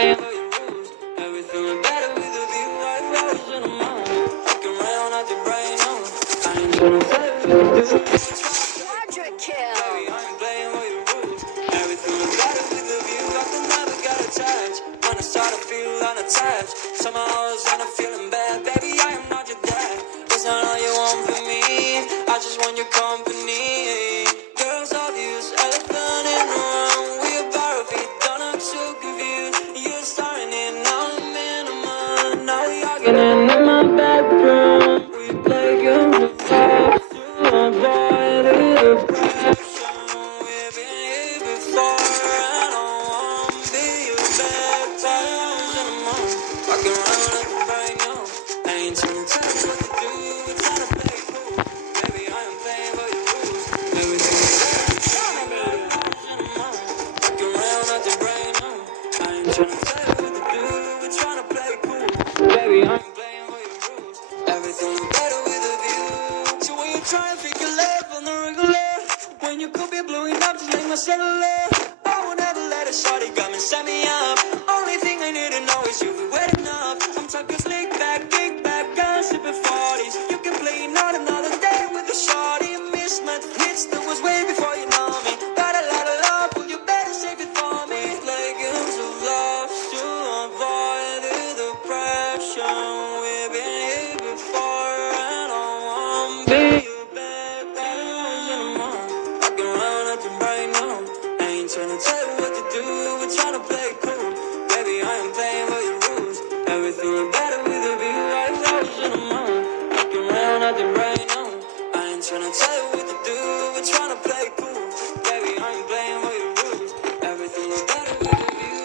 playing by your rules. Everything went better with a view. I rose in the morning, fucking around at your brain on. I ain't tryna tell you what to do. Quadra kill. Baby, I ain't playing by your rules. Everything went better with a view. I could never get attached. When I start to feel unattached, somehow I was on a feeling bad. Baby, I am not your dad. It's not all you want from me. I just want your company. Girls obvious, elephant in the room. We about to be done, I'm so confused. You're starting it, now I'm in a month. Now we arguing in my bedroom. We play games of love to avoid the depression. We've been here before, and I won't be your bed. Times in a month, walking around like a brand new. I ain't trying to tell you what to do, we're trying to play it cool. Baby, I am playing by your rules. Everything is walking around like a brand new. I ain't trying to tell you what to do, we're trying to play it cool. Baby, I am playing by your rules. Everything is better with a view. So when you try and figure love on the regular, when you could be blowing up just like my cellular, I will never let a shorty come and set me up. Only thing I need to know is you be wet enough. I'm talking slick back, kick back, girl, sipping 40s. You can play not another day with a shorty. Mismatch hits that was way before you know me. Got a lot of love, but you better save it for me. Play games of love to avoid the depression. We've been here before, and I won't be your bed. Times in a month, walking around at the right now. I ain't tryna tell you what to do, we're tryna play it cool. Baby, I am playing by your rules. Everything is better with a view. I rose in the morning, walking around at the right now. I ain't tryna tell you what to do, we're tryna play it cool. Baby, I ain't playing by your rules. Everything is better with a view.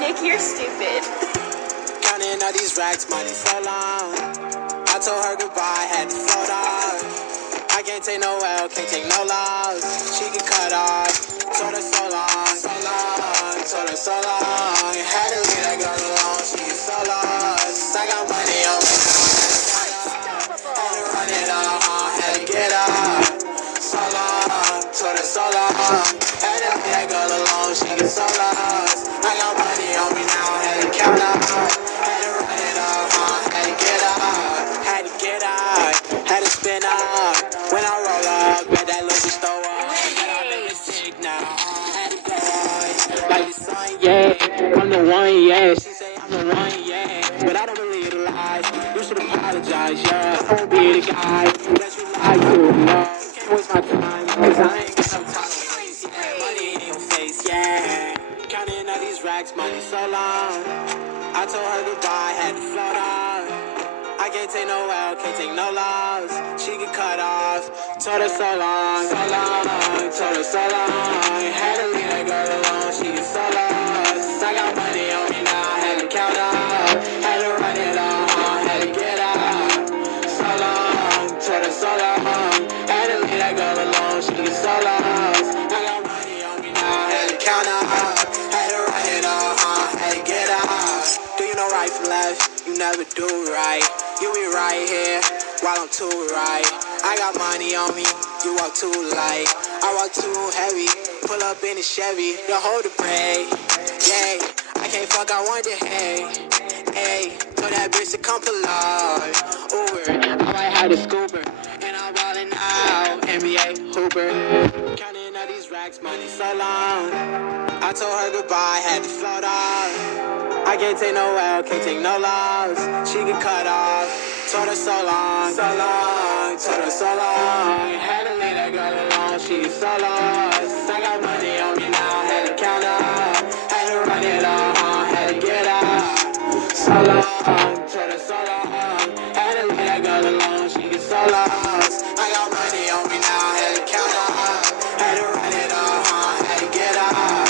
Nick, you're stupid. Counting all these racks, money so long. I told her goodbye, had to float off. I can't take no L, can't take no loss. She get cut off. Told her so long, so long. Told her so long. Had to leave that girl alone, she get so lost. I got money on me now, had to run it off, had to get up. So long, told her so long. Had to leave that girl alone, she get so lost. I got money on me now, had to count up. Had to run it off, had to get up. Had to get up, had to spin up. When I roll up, bet that little bitch throw up. Bet I make it sick now, had to go on. Like the sun, yeah, I'm the one, yeah. She say I'm the one, yeah. But I don't believe the lies. You should apologize, yeah. I won't be the guy that you lie to, no. You can't waste my time, cause I ain't got no time to waste. Yeah, money in your face, yeah. Counting all these racks, money so long. I told her goodbye, had to float off. I can't take no L, can't take no loss. She get cut off. Told her so long, so long. Told her so long. Had to leave that girl alone, she get so lost. I got money on me now, had to count up. Had to run it off, had to get up. So long, told her so long. Had to leave that girl alone, she get so lost. I got money on me now, had to count up. Had to run it off, had to get up. Do you know right from left? You never do right. You be right here while I'm too right. I got money on me, you walk too light. I walk too heavy, pull up in a Chevy. You hold the brake, yeah. I can't fuck, I want your hey, hey. Told that bitch to come pull up. Uber, I might have a scooper. And I'm ballin' out, NBA Hooper. Counting all these racks, money so long. I told her goodbye, had to float off. I can't take no L, can't take no loss. She get cut off. Told her so long, so long. Told her so long. Had to leave that girl alone, she get so lost. I got money on me now, had to count up. Had to run it off, had to get up. So long, told her so long. Had to leave that girl alone, she get so lost. I got money on me now, had to count up. Had to run it off, had to get up.